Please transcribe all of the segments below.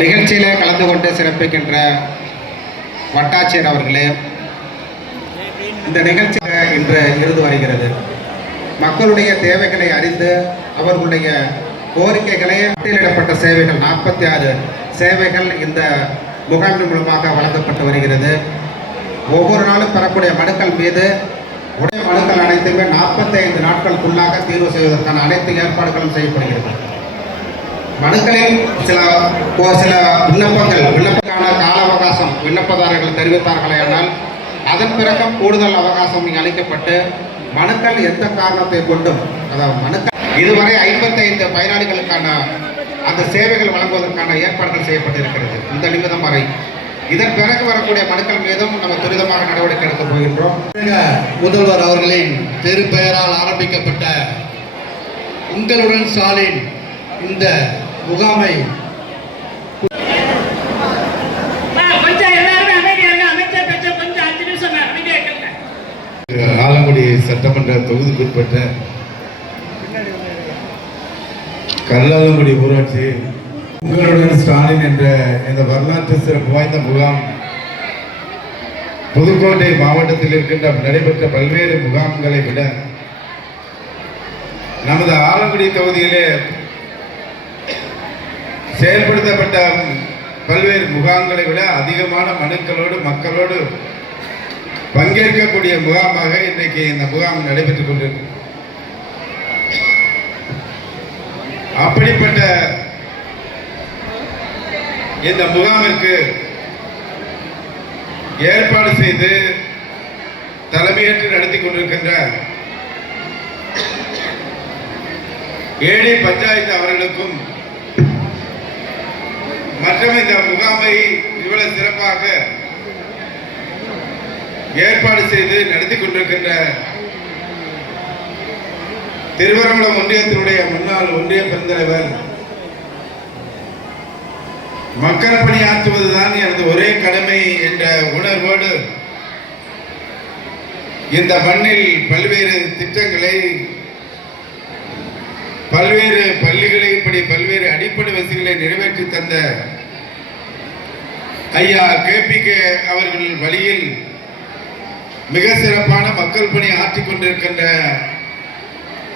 நிகழ்ச்சியிலே கலந்து கொண்டு சிறப்பிக்கின்ற வட்டாட்சியர் அவர்களே இந்த நிகழ்ச்சி இன்று இருந்து வருகிறது. மக்களுடைய தேவைகளை அறிந்து அவர்களுடைய கோரிக்கைகளை பட்டியலிடப்பட்ட சேவைகள் நாற்பத்தி ஆறு சேவைகள் இந்த முகாமின் மூலமாக வழங்கப்பட்டு வருகிறது. ஒவ்வொரு நாளும் பெறக்கூடிய மனுக்கள் மீது உடைய மனுக்கள் அனைத்துமே 45 நாட்களுக்குள்ளாக தீர்வு செய்வதற்கான அனைத்து ஏற்பாடுகளும் செய்யப்படுகிறது. மனுக்களில் சில சில விண்ணப்பங்கள் விண்ணப்பக்கான கால அவகாசம் விண்ணப்பதாரர்கள் தெரிவித்தார்களேயானால் அதன் பிறகு கூடுதல் அவகாசம் இங்கு அளிக்கப்பட்டு மனுக்கள் எந்த காரணத்தை கொண்டும் அதாவது மனுக்கள் இதுவரை ஐம்பத்தைந்து பயனாளிகளுக்கான அந்த சேவைகள் வழங்குவதற்கான ஏற்பாடுகள் செய்யப்பட்டிருக்கிறது. இந்த நிமிடம் வரை இதன் பிறகு வரக்கூடிய மனுக்கள் மீதும் நம்ம துரிதமாக நடவடிக்கை எடுக்க போகின்றோம். முதல்வர் அவர்களின் தெரு பெயரால் ஆரம்பிக்கப்பட்ட உங்களுடன் ஸ்டாலின் இந்த முகாமை. ஆலங்குடி சட்டமன்ற தொகுதிக்குட்பட்ட கல்லாலங்குடி ஊராட்சி உங்களுடன் ஸ்டாலின் என்ற இந்த வரலாற்று சிறப்பு வாய்ந்த முகாம் புதுக்கோட்டை மாவட்டத்தில் இருக்கின்ற நடைபெற்ற பல்வேறு முகாம்களை விட நமது ஆலங்குடி தொகுதியிலே செயல்படுத்தப்பட்ட பல்வேறு முகாம்களை விட அதிகமான மனுக்களோடு மக்களோடு பங்கேற்கக்கூடிய முகாமாக இன்றைக்கு இந்த முகாம் நடைபெற்றுக் கொண்டிருக்கு அப்படிப்பட்ட இந்த முகாமிற்கு ஏற்பாடு செய்து தலைமையேற்று நடத்தி கொண்டிருக்கின்ற ஏழை பஞ்சாயத்து அவர்களுக்கும் மற்றும் இந்த முகாமை இவ்வளவு சிறப்பாக ஏற்பாடு செய்து நடத்தி கொண்டிருக்கின்ற திருவரங்குளம் ஒன்றியத்தினுடைய முன்னாள் ஒன்றிய பெருந்தலைவர் மக்கள் பணியாற்றுவதுதான் எனது ஒரே கடமை என்ற உணர்வோடு இந்த மண்ணில் பல்வேறு திட்டங்களை பல்வேறு பள்ளிகளை இப்படி பல்வேறு அடிப்படை வசதிகளை நிறைவேற்றி தந்த ஐயா கேபிகே அவர்கள் வழியில் மிக சிறப்பான மக்கள் பணி ஆற்றிக் கொண்டிருக்கின்ற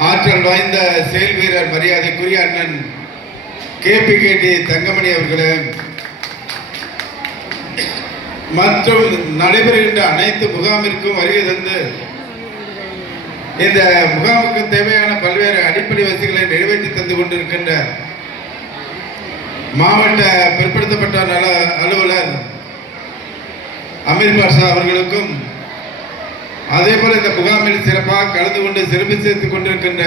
ஆற்றல் வாய்ந்த செயல் வீரர் மரியாதைக்குரிய அண்ணன் கேபிகேடி தங்கமணி அவர்களே மற்றும் நடைபெறுகின்ற அனைத்து முகாமிற்கும் வருகை தந்து இந்த முகாமுக்கு தேவையான பல்வேறு அடிப்படை வசதிகளை நிறைவேற்றி தந்து கொண்டிருக்கின்ற மாவட்ட பிற்படுத்தப்பட்ட நல அலுவலர் அமீர் பாஷா அவர்களுக்கும் அதே போல இந்த முகாமில் சிறப்பாக கலந்து கொண்டு சிறப்பு சேர்த்துக் கொண்டிருக்கின்ற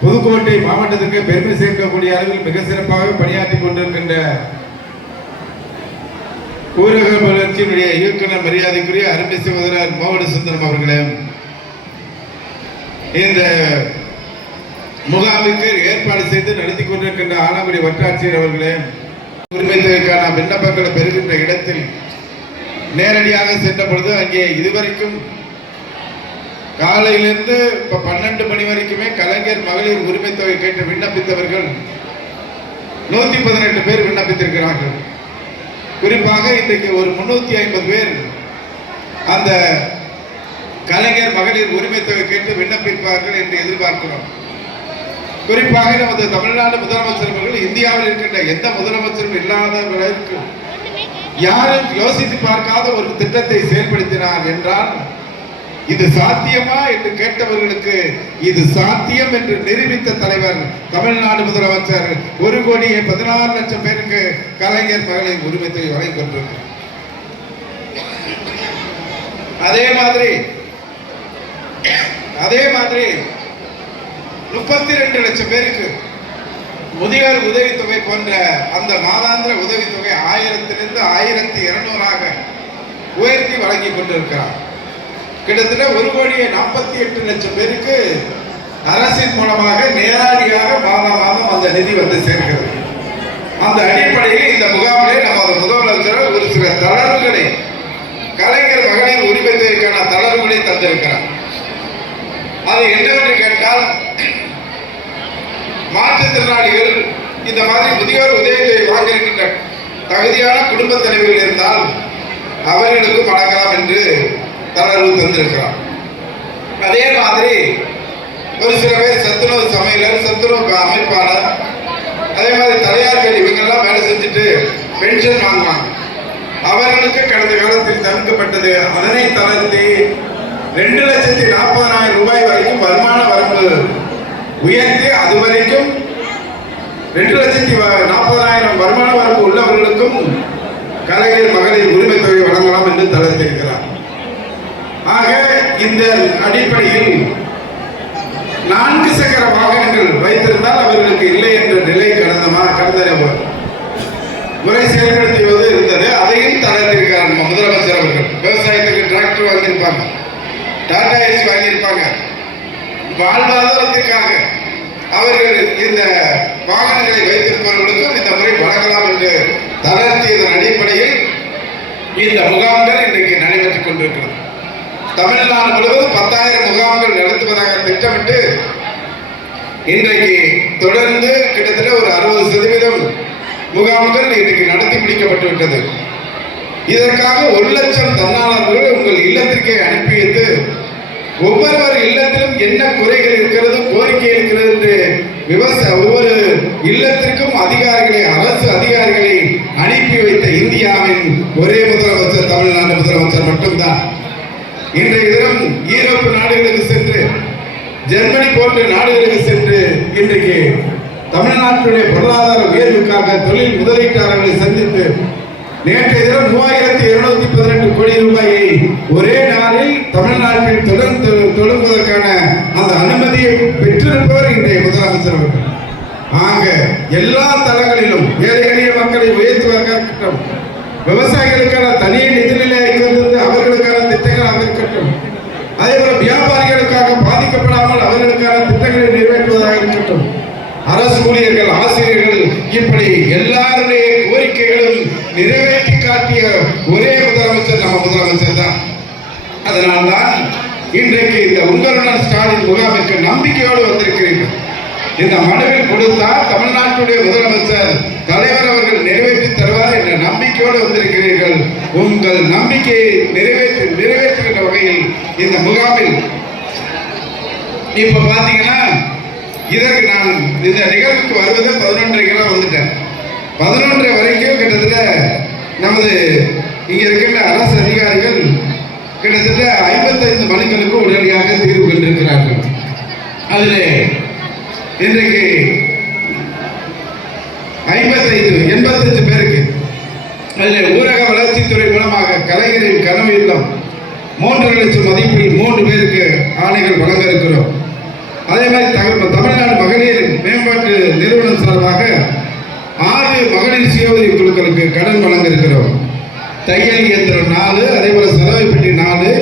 புதுக்கோட்டை மாவட்டத்துக்கு பெருமை சேர்க்கக்கூடிய அளவில் மிக சிறப்பாக பணியாற்றி கொண்டிருக்கின்ற ஊரக வளர்ச்சியினுடைய இயக்குனர் மரியாதைக்குரிய அருமை சகோதரர் மோகன சுந்தரம் அவர்களே. இந்த முகாமிற்கு ஏற்பாடு செய்து நடத்தி கொண்டிருக்கின்ற ஆலங்குடி வட்டாட்சியர் அவர்களே உரிமைக்கான விண்ணப்பங்களை பெறுகின்ற இடத்தில் நேரடியாக சென்ற பொழுது அங்கே இதுவரைக்கும் காலையிலிருந்து இப்ப பன்னெண்டு மணி வரைக்குமே கலைஞர் மகளிர் உரிமை தொகை கேட்டு விண்ணப்பித்தவர்கள் நூத்தி பதினெட்டு பேர் விண்ணப்பித்திருக்கிறார்கள். குறிப்பாக இன்றைக்கு ஒரு முன்னூத்தி ஐம்பது பேர் அந்த கலைஞர் மகளிர் உரிமை தொகை கேட்டு விண்ணப்பிப்பார்கள் என்று எதிர்பார்க்கிறோம். குறிப்பாக நமது தமிழ்நாடு முதலமைச்சர் அவர்கள் இந்தியாவில் இருக்கின்ற எந்த முதலமைச்சரும் இல்லாதவர்களுக்கு யாரும் யோசித்து பார்க்காத ஒரு திட்டத்தை செயல்படுத்தினார் என்றால் இது சாத்தியமா என்று கேட்டவர்களுக்கு இது சாத்தியம் என்று நிரூபித்த தலைவர் தமிழ்நாடு முதலமைச்சர் ஒரு கோடியே பதினாறு லட்சம் பேருக்கு கலைஞர் மகளிர் தொகை வழங்கி கொண்டிருக்கிறார். அதே மாதிரி அதே மாதிரி முப்பத்தி ரெண்டு லட்சம் பேருக்கு முதியோர் உதவித்தொகை போன்ற அந்த மாதாந்திர உதவித்தொகை ஆயிரத்திலிருந்து ஆயிரத்தி இருநூறாக உயர்த்தி வழங்கி கொண்டிருக்கிறார். கிட்டத்தட்ட ஒரு கோடியே நாற்பத்தி எட்டு லட்சம் பேருக்கு அரசின் மூலமாக நேரடியாக மாதம் மாதம் அந்த நிதி வந்து சேர்க்கிறது. அந்த அடிப்படையில் இந்த முகாமிலே நமது முதலமைச்சர் ஒரு சில தளர்வுகளை கலைஞர் மகளிர் உரிமை தொகைக்கான தளர்வுகளை தந்திருக்கிறார். அது என்னவென்று கேட்டால் மாற்றுத்திறனாளிகள் இந்த மாதிரி முதியோர் உதவித்தொகை வாங்கியிருக்கின்ற தகுதியான குடும்ப தலைவர்கள் இருந்தால் அவர்களுக்கும் வழங்கலாம் என்று தளர்வு தந்திருக்கிறார். அதே மாதிரி ஒரு சில பேர் சத்துணவு சமையலர் சத்துணவு அமைப்பாளர் அதே மாதிரி தலையார்கள் இவங்கெல்லாம் வேலை செஞ்சுட்டு பென்ஷன் வாங்குவாங்க. அவர்களுக்கு கடந்த காலத்தில் தவிர்க்கப்பட்டது அதனை தளர்த்தி ரெண்டு லட்சத்தி நாற்பதனாயிரம் ரூபாய் வரைக்கும் வருமான வரம்பு உயர்த்தி அது வரைக்கும் ரெண்டு லட்சத்தி நாற்பதாயிரம் வருமான வரம்பு உள்ளவர்களுக்கும் கலைஞர் மகளிர் உரிமை தொகை வழங்கலாம் என்று தளர்த்திருக்கிறார் ஆக இந்த அடிப்படையில் நான்கு சக்கர வாகனங்கள் வைத்திருந்தால் அவர்களுக்கு இல்லை என்ற நிலை கடந்தமா கடந்த முறை செயல்படுத்துவது இருந்தது. அதையும் தளர்த்திருக்கிறார் முதலமைச்சர் அவர்கள். விவசாயத்துக்கு டிராக்டர் வாங்கியிருப்பாங்க. டாடா ஏசி வாங்கியிருப்பாங்க. வாழ்வாதாரத்துக்காக அவர்கள் இந்த வாகனங்களை வைத்திருப்பவர்களுக்கும் இந்த முறை வழங்கலாம் என்று தளர்த்தியதன் அடிப்படையில் இந்த முகாம்கள் இன்றைக்கு நடைபெற்றுக் கொண்டிருக்கிறது. தமிழ்நாடு முழுவதும் பத்தாயிரம் முகாம்கள் நடத்துவதாக திட்டமிட்டு இன்றைக்கு தொடர்ந்து கிட்டத்தட்ட ஒரு அறுபது சதவீதம் முகாம்கள் இன்றைக்கு நடத்தி முடிக்கப்பட்டு விட்டது. இதற்காக ஒரு லட்சம் தன்னாளர்கள் உங்கள் இல்லத்திற்கே அனுப்பி வைத்து ஒவ்வொருவர் இல்லத்திலும் என்ன குறைகள் இருக்கிறது கோரிக்கை இருக்கிறது என்று விவசாய ஒவ்வொரு இல்லத்திற்கும் அதிகாரிகளை அரசு அதிகாரிகளை அனுப்பி வைத்த இந்தியாவின் ஒரே முதலமைச்சர் தமிழ்நாடு முதலமைச்சர் மட்டும்தான். இன்றைய தினம் ஈரோப்பு நாடுகளுக்கு சென்று ஜெர்மனி போன்ற நாடுகளுக்கு சென்று இன்றைக்கு தமிழ்நாட்டினுடைய பொருளாதார உயர்வுக்காக தொழில் முதலீட்டாளர்களை சந்தித்து நேற்றைய தினம் மூவாயிரத்தி இருநூத்தி பதினெட்டு கோடி ரூபாயை ஒரே நாளில் தமிழ்நாட்டில் தொடர்ந்து தொடங்குவதற்கான அந்த அனுமதியை பெற்றிருப்பவர் இன்றைய முதலமைச்சர் அவர்கள். ஆக எல்லா தளங்களிலும் ஏழை எளிய மக்களை உயர்த்துவதற்காக இருக்கட்டும் விவசாயிகளுக்கான தனி நிதிநிலையை கொண்டு அவர்களுக்கான திட்டங்களாக இருக்கட்டும் அதே போல வியாபாரிகளுக்காக பாதிக்கப்படாமல் அவர்களுக்கான திட்டங்களை நிறைவேற்றுவதாக இருக்கட்டும் அரசு ஊழியர்கள் ஆசிரியர்கள் இப்படி எல்லா ஒரே முதலமைச்சர் நம்ம முதலமைச்சர் தான். அதனால்தான் இன்றைக்கு இந்த உங்களுடன் ஸ்டாலின் முகாமிற்கு நம்பிக்கையோடு வந்திருக்கிறீர்கள். இந்த மனுவில் கொடுத்தால் தமிழ்நாட்டுடைய முதலமைச்சர். தலைவர் அவர்கள் நிறைவேற்றி தருவார் என்ற நம்பிக்கையோடு வந்திருக்கிறீர்கள். உங்கள் நம்பிக்கையை நிறைவேற்றி நிறைவேற்றுகின்ற வகையில் இந்த முகாமில் இப்ப பாத்தீங்கன்னா இதற்கு நான் இந்த நிகழ்வுக்கு வருவது பதினொன்றரைக்கெல்லாம் வந்துட்டேன். பதினொன்றரை வரைக்கும் கிட்டத்தட்ட நமது இங்க இருக்கின்ற அரசு அதிகாரிகள் கிட்டத்தட்ட ஐம்பத்தைந்து மனுக்களுக்கு உடனடியாக தீர்வு கண்டிருக்கிறார்கள். அதில் இன்றைக்கு ஐம்பத்தைந்து எண்பத்தஞ்சு பேருக்கு அதில் ஊரக வளர்ச்சித்துறை மூலமாக கலைஞரின் கனவு இல்லம் மூன்று லட்சம் மதிப்பில் மூன்று பேருக்கு ஆணைகள் வழங்க இருக்கிறோம். அதே மாதிரி தக- தமிழ்நாடு மகளிர் மேம்பாட்டு நிறுவனம் சார்பாக ஆறு மகளிர் சுய உதவி குழுக்களுக்கு கடன் வழங்க இருக்கிறோம். தையல் இயந்திரம் நாலு அதே போல செலவை பெட்டி நாலு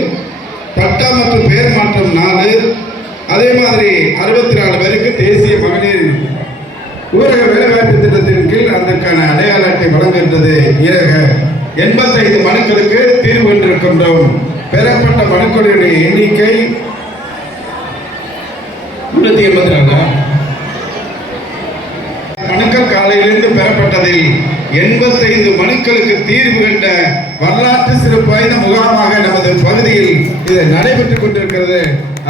பட்டா மற்றும் பெயர் மாற்றம் நாலு அதே மாதிரி அறுபத்தி நாலு பேருக்கு தேசிய மகளிர் ஊரக வேலைவாய்ப்பு திட்டத்தின் கீழ் அதற்கான அடையாள அட்டை வழங்குகின்றது. இரக எண்பத்தைந்து மனுக்களுக்கு தீர்வு கண்டிருக்கின்றோம். பெறப்பட்ட மனுக்களுடைய எண்ணிக்கை முன்னூத்தி எண்பத்தி நாலு. மனுக்கள் காலையிலிருந்து பெறப்பட்ட எண்பத்தைந்து மனுக்களுக்கு தீர்வு கண்ட வரலாற்று சிறப்பு வாய்ந்த முகாமாக நமது பகுதியில் இது நடைபெற்றுக் கொண்டிருக்கிறது.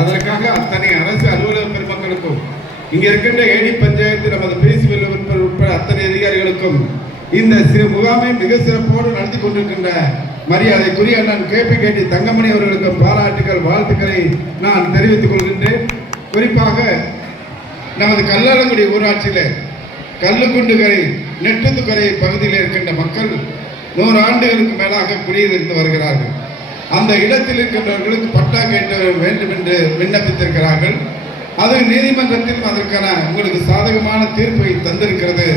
அதற்காக அத்தனை அரசு அலுவலக பெருமக்களுக்கும் இங்க இருக்கின்ற ஏடி பஞ்சாயத்து நமது பேசுவில் உட்பட அத்தனை அதிகாரிகளுக்கும் இந்த சிறு முகாமை மிக சிறப்போடு நடத்தி கொண்டிருக்கின்ற மரியாதைக்குரிய அண்ணன் கேபி கேட்டி தங்கமணி அவர்களுக்கு பாராட்டுகள் வாழ்த்துக்களை நான் தெரிவித்துக் கொள்கின்றேன். குறிப்பாக நமது கல்லாலங்குடி ஊராட்சியில் கல்லுக்குண்டுகரை நெட்டுத்துக்கரை பகுதியில் இருக்கின்ற மக்கள் நூறு ஆண்டுகளுக்கு மேலாக குடியிருந்து வருகிறார்கள். அந்த இடத்தில் இருக்கின்றவர்களுக்கு பட்டா கேட்டு வேண்டும் என்று விண்ணப்பித்திருக்கிறார்கள். அது நீதிமன்றத்தில் அதற்கான உங்களுக்கு சாதகமான தீர்ப்பை தந்திருக்கிறது.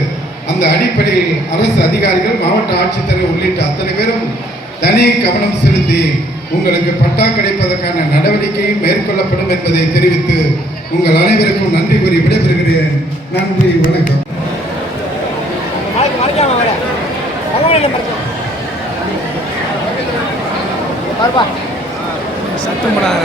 அந்த அடிப்படையில் அரசு அதிகாரிகள் மாவட்ட ஆட்சித்தலைவர் உள்ளிட்ட அத்தனை பேரும் தனி கவனம் செலுத்தி உங்களுக்கு பட்டா கிடைப்பதற்கான நடவடிக்கையும் மேற்கொள்ளப்படும் என்பதை தெரிவித்து உங்கள் அனைவருக்கும் நன்றி கூறி விடைபெறுகிறேன். நன்றி வணக்கம். சத்தம் போடாத